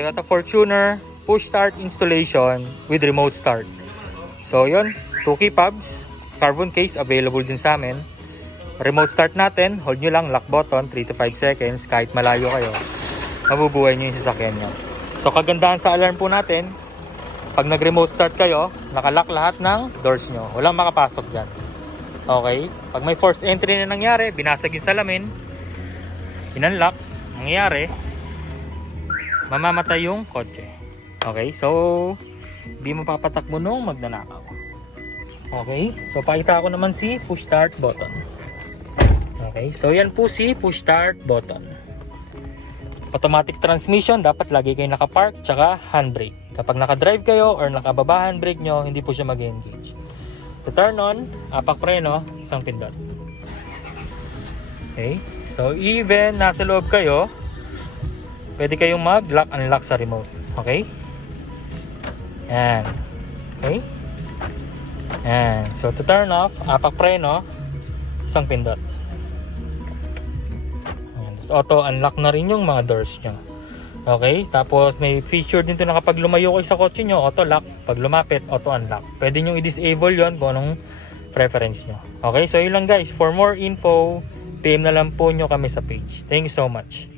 Toyota Fortuner push start installation with remote start. So yun, 2 key fobs, carbon case available din sa amin. Remote start natin, hold nyo lang lock button 3 to 5 seconds kahit malayo kayo. Mabubuhay nyo yung sasakyan nyo. So kagandahan sa alarm po natin, pag nag-remote start kayo, nakalock lahat ng doors nyo. Walang makapasok dyan. Okay? Pag may forced entry na nangyari, binasag yung salamin, in-unlock, nangyari, mamamatay yung kotse. Okay? So, hindi mo papatakbo nung magnanakaw. Okay? So, pakita ko naman si push start button. Okay? So, yan po si push start button. Automatic transmission, dapat lagi kayo nakapark, tsaka handbrake. Kapag nakadrive kayo or nakababa handbrake nyo, hindi po siya mag-engage. To turn on, apak preno, isang pindot. Okay? So, even nasa loob kayo, pwede kayong mag-lock-unlock sa remote. Okay? Yan. Okay? Yan. So, to turn off, apak preno, isang pindot. Yan. Tapos, auto-unlock na rin yung mga doors nyo. Okay? Tapos, may feature din to na kapag lumayo kayo sa kotse nyo, auto-lock. Pag lumapit, auto-unlock. Pwede nyo i-disable yon kung anong preference nyo. Okay? So, yun lang guys. For more info, PM na lang po nyo kami sa page. Thank you so much.